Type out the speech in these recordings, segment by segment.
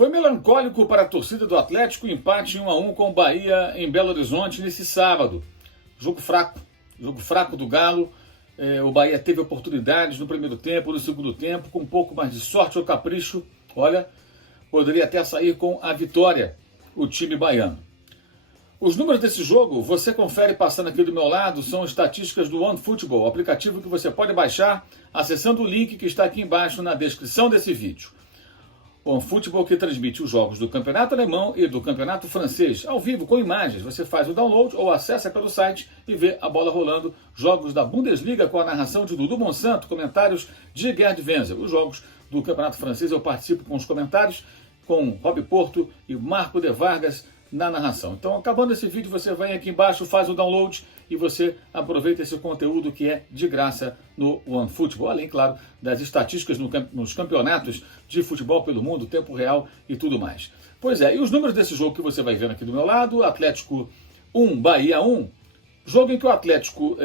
Foi melancólico para a torcida do Atlético o empate 1-1 com o Bahia em Belo Horizonte nesse sábado. Jogo fraco do Galo. O Bahia teve oportunidades no primeiro tempo, no segundo tempo, com um pouco mais de sorte ou capricho. Olha, poderia até sair com a vitória o time baiano. Os números desse jogo, você confere passando aqui do meu lado, são estatísticas do OneFootball, aplicativo que você pode baixar acessando o link que está aqui embaixo na descrição desse vídeo. O OneFootball que transmite os jogos do Campeonato Alemão e do Campeonato Francês ao vivo com imagens. Você faz o download ou acessa pelo site e vê a bola rolando. Jogos da Bundesliga com a narração de Dudu Monsanto, comentários de Gerd Wenzel. Os jogos do Campeonato Francês eu participo com os comentários com Rob Porto e Marco de Vargas na narração. Então, acabando esse vídeo, você vem aqui embaixo, faz o download e você aproveita esse conteúdo que é de graça no OneFootball, além, claro, das estatísticas nos campeonatos de futebol pelo mundo, tempo real e tudo mais. Pois é, e os números desse jogo que você vai vendo aqui do meu lado, Atlético 1, Bahia 1, jogo em que o Atlético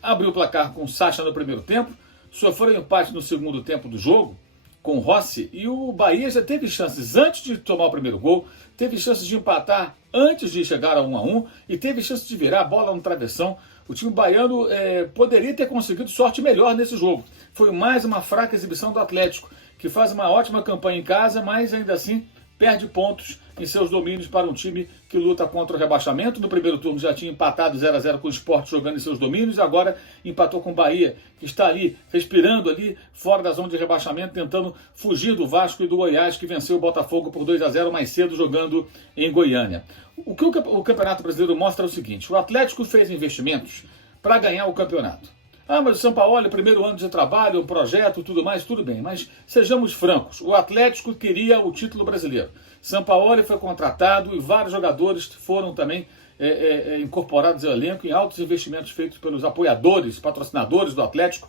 abriu o placar com Sacha no primeiro tempo, sofreu empate no segundo tempo do jogo, com Rossi, e o Bahia já teve chances antes de tomar o primeiro gol, teve chances de empatar antes de chegar a 1-1 e teve chances de virar a bola no travessão. O time baiano poderia ter conseguido sorte melhor nesse jogo. Foi mais uma fraca exibição do Atlético, que faz uma ótima campanha em casa, mas ainda assim perde pontos em seus domínios para um time que luta contra o rebaixamento. No primeiro turno já tinha empatado 0-0 com o Sport jogando em seus domínios, agora empatou com o Bahia, que está ali, respirando ali, fora da zona de rebaixamento, tentando fugir do Vasco e do Goiás, que venceu o Botafogo por 2-0 mais cedo, jogando em Goiânia. O que o Campeonato Brasileiro mostra é o seguinte: o Atlético fez investimentos para ganhar o campeonato. Ah, mas o Sampaoli, primeiro ano de trabalho, o projeto, tudo mais, tudo bem. Mas sejamos francos, o Atlético queria o título brasileiro. Sampaoli foi contratado e vários jogadores foram também incorporados ao elenco em altos investimentos feitos pelos apoiadores, patrocinadores do Atlético,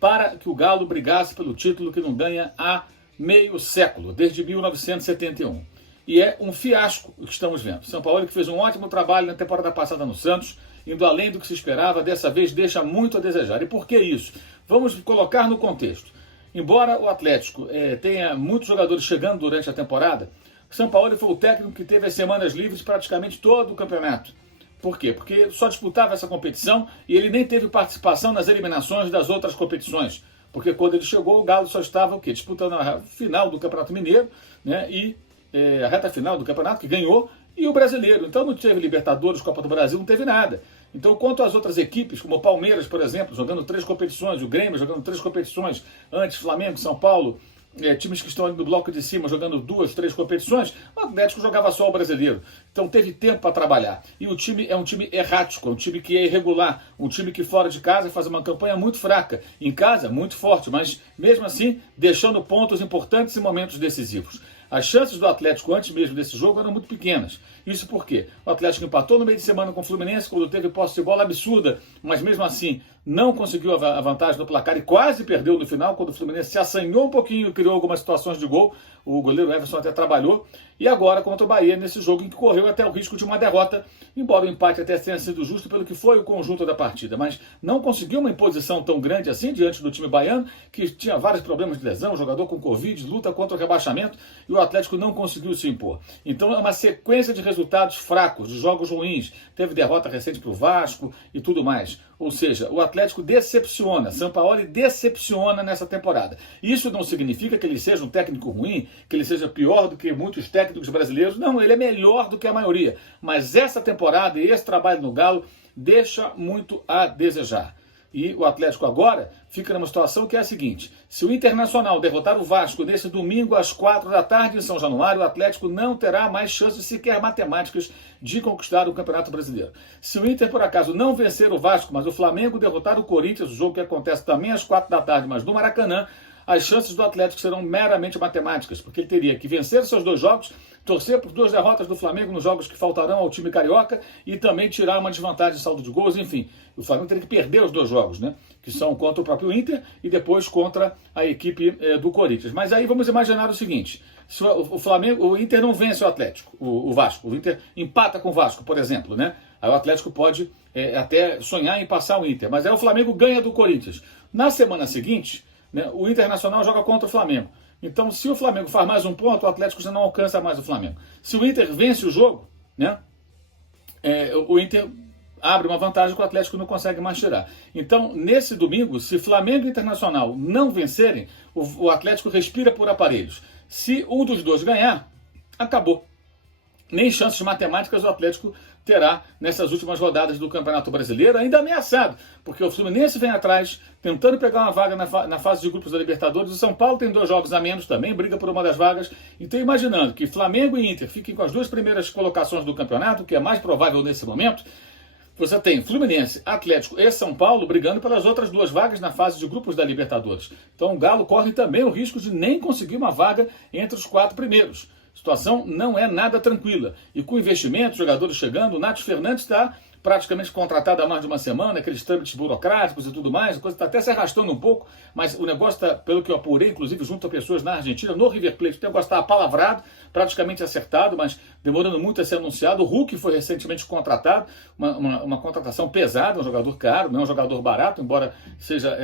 para que o Galo brigasse pelo título que não ganha há meio século, desde 1971. E é um fiasco o que estamos vendo. Sampaoli, que fez um ótimo trabalho na temporada passada no Santos, indo além do que se esperava, dessa vez deixa muito a desejar. E por que isso? Vamos colocar no contexto. Embora o Atlético tenha muitos jogadores chegando durante a temporada, o Sampaoli foi o técnico que teve as semanas livres praticamente todo o campeonato. Por quê? Porque só disputava essa competição e ele nem teve participação nas eliminações das outras competições. Porque quando ele chegou, o Galo só estava o quê? Disputando a final do Campeonato Mineiro, né? E a reta final do campeonato, que ganhou, e o brasileiro. Então não teve Libertadores, Copa do Brasil, não teve nada. Então, quanto às outras equipes, como o Palmeiras, por exemplo, jogando 3 competições, o Grêmio jogando 3 competições, antes Flamengo, São Paulo, times que estão ali no bloco de cima jogando 2, 3 competições, o Atlético jogava só o brasileiro. Então teve tempo para trabalhar. E o time é um time errático, é um time que é irregular, um time que fora de casa faz uma campanha muito fraca, em casa muito forte, mas mesmo assim deixando pontos importantes em momentos decisivos. As chances do Atlético antes mesmo desse jogo eram muito pequenas. Isso porque o Atlético empatou no meio de semana com o Fluminense, quando teve posse de bola absurda, mas mesmo assim não conseguiu a vantagem no placar e quase perdeu no final, quando o Fluminense se assanhou um pouquinho e criou algumas situações de gol. O goleiro Everson até trabalhou. E agora contra o Bahia, nesse jogo em que correu até o risco de uma derrota, embora o empate até tenha sido justo pelo que foi o conjunto da partida, mas não conseguiu uma imposição tão grande assim diante do time baiano, que tinha vários problemas de lesão, jogador com Covid, luta contra o rebaixamento, e o Atlético não conseguiu se impor. Então é uma sequência de resultados fracos, de jogos ruins. Teve derrota recente para o Vasco e tudo mais. Ou seja, o Atlético decepciona, Sampaoli decepciona nessa temporada. Isso não significa que ele seja um técnico ruim, que ele seja pior do que muitos técnicos brasileiros. Não, ele é melhor do que a maioria. Mas essa temporada e esse trabalho no Galo deixa muito a desejar. E o Atlético agora fica numa situação que é a seguinte: se o Internacional derrotar o Vasco nesse domingo às 4 da tarde em São Januário, o Atlético não terá mais chances sequer matemáticas de conquistar o Campeonato Brasileiro. Se o Inter, por acaso, não vencer o Vasco, mas o Flamengo derrotar o Corinthians, o jogo que acontece também às 4 da tarde, mas no Maracanã, as chances do Atlético serão meramente matemáticas, porque ele teria que vencer seus 2 jogos, torcer por 2 derrotas do Flamengo nos jogos que faltarão ao time carioca e também tirar uma desvantagem de saldo de gols, enfim. O Flamengo teria que perder os 2 jogos, né? Que são contra o próprio Inter e depois contra a equipe do Corinthians. Mas aí vamos imaginar o seguinte: se o Inter não vence o Atlético, o Vasco, o Inter empata com o Vasco, por exemplo, né? Aí o Atlético pode até sonhar em passar o Inter, mas aí o Flamengo ganha do Corinthians. Na semana seguinte, né, o Internacional joga contra o Flamengo. Então, se o Flamengo faz mais um ponto, o Atlético já não alcança mais o Flamengo. Se o Inter vence o jogo, né, o Inter abre uma vantagem que o Atlético não consegue mais tirar. Então, nesse domingo, se Flamengo e Internacional não vencerem, o Atlético respira por aparelhos. Se um dos dois ganhar, acabou. Nem chances matemáticas o Atlético terá nessas últimas rodadas do Campeonato Brasileiro, ainda ameaçado, porque o Fluminense vem atrás, tentando pegar uma vaga na fase de grupos da Libertadores. O São Paulo tem 2 jogos a menos também, briga por uma das vagas. Então, imaginando que Flamengo e Inter fiquem com as 2 primeiras colocações do campeonato, que é mais provável nesse momento, você tem Fluminense, Atlético e São Paulo brigando pelas outras 2 vagas na fase de grupos da Libertadores. Então o Galo corre também o risco de nem conseguir uma vaga entre os 4 primeiros. A situação não é nada tranquila. E com investimentos, jogadores chegando, o Nath Fernandes está praticamente contratado há mais de uma semana, aqueles trâmites burocráticos e tudo mais, a coisa está até se arrastando um pouco, mas o negócio está, pelo que eu apurei, inclusive junto a pessoas na Argentina, no River Plate, o negócio está apalavrado, praticamente acertado, mas demorando muito a ser anunciado. O Hulk foi recentemente contratado, uma contratação pesada, um jogador caro, não é um jogador barato, embora seja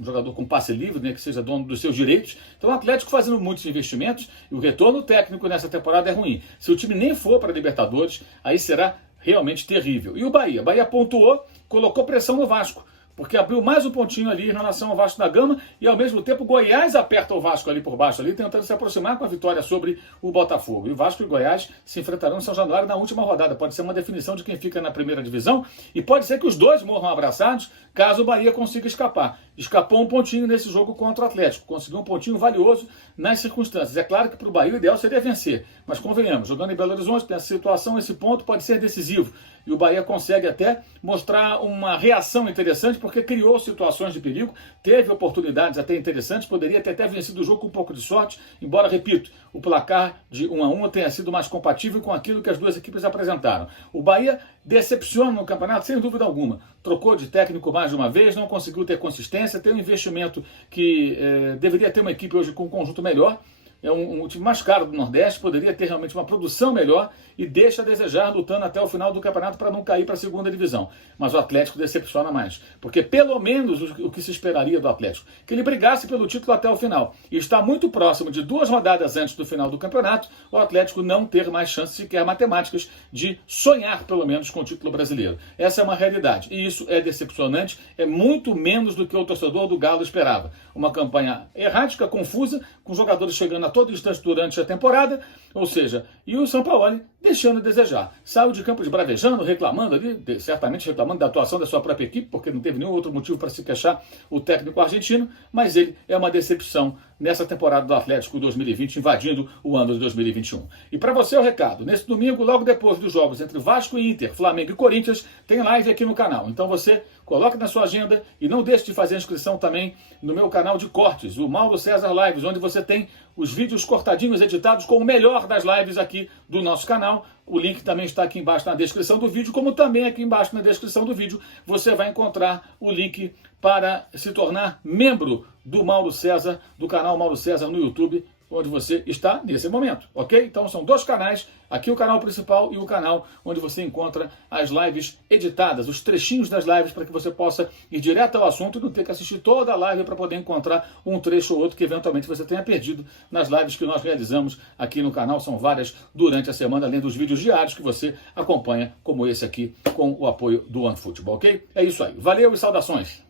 um jogador com passe livre, né, que seja dono dos seus direitos. Então o Atlético fazendo muitos investimentos e o retorno técnico nessa temporada é ruim. Se o time nem for para a Libertadores, aí será realmente terrível. E o Bahia? Bahia pontuou, colocou pressão no Vasco, porque abriu mais um pontinho ali em relação ao Vasco da Gama e ao mesmo tempo o Goiás aperta o Vasco ali por baixo, ali tentando se aproximar com a vitória sobre o Botafogo. E o Vasco e o Goiás se enfrentarão em São Januário na última rodada. Pode ser uma definição de quem fica na primeira divisão e pode ser que os dois morram abraçados caso o Bahia consiga escapar. Escapou um pontinho nesse jogo contra o Atlético, conseguiu um pontinho valioso nas circunstâncias. É claro que para o Bahia o ideal seria vencer, mas convenhamos, jogando em Belo Horizonte, nessa situação, esse ponto pode ser decisivo. E o Bahia consegue até mostrar uma reação interessante, porque criou situações de perigo, teve oportunidades até interessantes, poderia ter até vencido o jogo com um pouco de sorte, embora, repito, o placar de 1-1 tenha sido mais compatível com aquilo que as 2 equipes apresentaram. O Bahia decepciona no campeonato, sem dúvida alguma. Trocou de técnico mais de uma vez, não conseguiu ter consistência, tem um investimento que deveria ter uma equipe hoje com um conjunto melhor. É um time mais caro do Nordeste, poderia ter realmente uma produção melhor e deixa a desejar lutando até o final do campeonato para não cair para a segunda divisão. Mas o Atlético decepciona mais, porque pelo menos o que se esperaria do Atlético, que ele brigasse pelo título até o final. E está muito próximo de 2 rodadas antes do final do campeonato, o Atlético não ter mais chances sequer matemáticas de sonhar pelo menos com o título brasileiro. Essa é uma realidade e isso é decepcionante, é muito menos do que o torcedor do Galo esperava. Uma campanha errática, confusa, com jogadores chegando a todo instante durante a temporada, ou seja, e o São Paulo deixando a desejar. Saiu de campo esbravejando, reclamando ali, certamente reclamando da atuação da sua própria equipe, porque não teve nenhum outro motivo para se queixar o técnico argentino, mas ele é uma decepção nessa temporada do Atlético 2020, invadindo o ano de 2021. E para você o recado, nesse domingo, logo depois dos jogos entre Vasco e Inter, Flamengo e Corinthians, tem live aqui no canal. Então você coloque na sua agenda e não deixe de fazer a inscrição também no meu canal de cortes, o Mauro César Lives, onde você tem os vídeos cortadinhos, editados com o melhor das lives aqui do nosso canal. O link também está aqui embaixo na descrição do vídeo, como também aqui embaixo na descrição do vídeo você vai encontrar o link para se tornar membro do Mauro César, do canal Mauro César no YouTube, onde você está nesse momento, ok? Então são 2 canais, aqui o canal principal e o canal onde você encontra as lives editadas, os trechinhos das lives para que você possa ir direto ao assunto e não ter que assistir toda a live para poder encontrar um trecho ou outro que eventualmente você tenha perdido nas lives que nós realizamos aqui no canal. São várias durante a semana, além dos vídeos diários que você acompanha, como esse aqui, com o apoio do OneFootball, ok? É isso aí. Valeu e saudações!